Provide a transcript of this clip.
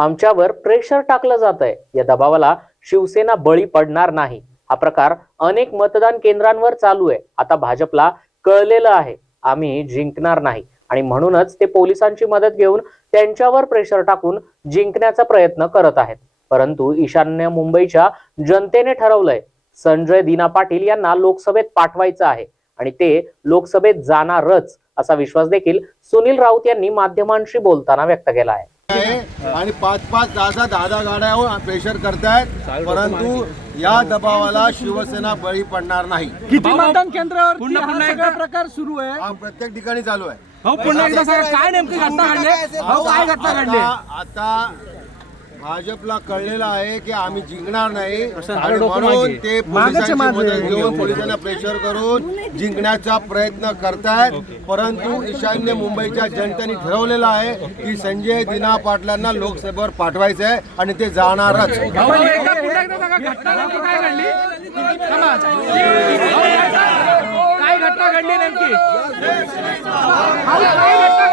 आमच्यावर प्रेशर टाकलं जात आहे या दबावाला शिवसेना बळी पडणार नाही. हा प्रकार अनेक मतदान केंद्रांवर चालू आहे. आता भाजपला कळलेलं आहे. आम्ही जिंकणार नाही. आणि म्हणूनच ते पोलिसांची मदत घेऊन त्यांच्यावर प्रेशर टाकून जिंकण्याचा प्रयत्न करत आहेत. परंतु ईशान्य मुंबईच्या जनतेने ठरवलंय संजय दिना पाटील यांना लोकसभेत पाठवायचं आहे. आणि ते लोकसभेत जाणारच असा विश्वास देखील सुनील राऊत यांनी माध्यमांशी बोलताना व्यक्त केला आहे. आहे आणि पाच पाच दहा दहा दहा दहा गाड्यावर प्रेशर करतायत परंतु या दबावाला शिवसेना बळी पडणार नाही. किती मतदान केंद्रावर पुन्हा- पुन्हा एकदा- प्रकार सुरू आहे? हा प्रत्येक ठिकाणी चालू आहे. भाऊ पुन्हा एकदा सांगा काय नेमकी घटना घडली भाऊ काय घटना घडली आता आता भाजपला कळलेलं आहे की आम्ही जिंकणार नाही आणि म्हणून. ते पोलिसांची. मदत घेऊन पोलिसांना प्रेशर करून जिंकण्याचा प्रयत्न करतायत परंतु ईशान्य मुंबईच्या जनतेने ठरवलेलं आहे की संजय दिना पाटलांना लोकसभेवर पाठवायचं आहे आणि ते जाणारच घटना काय घडली थांबा. भाऊ, काय घटना घडली नेमकी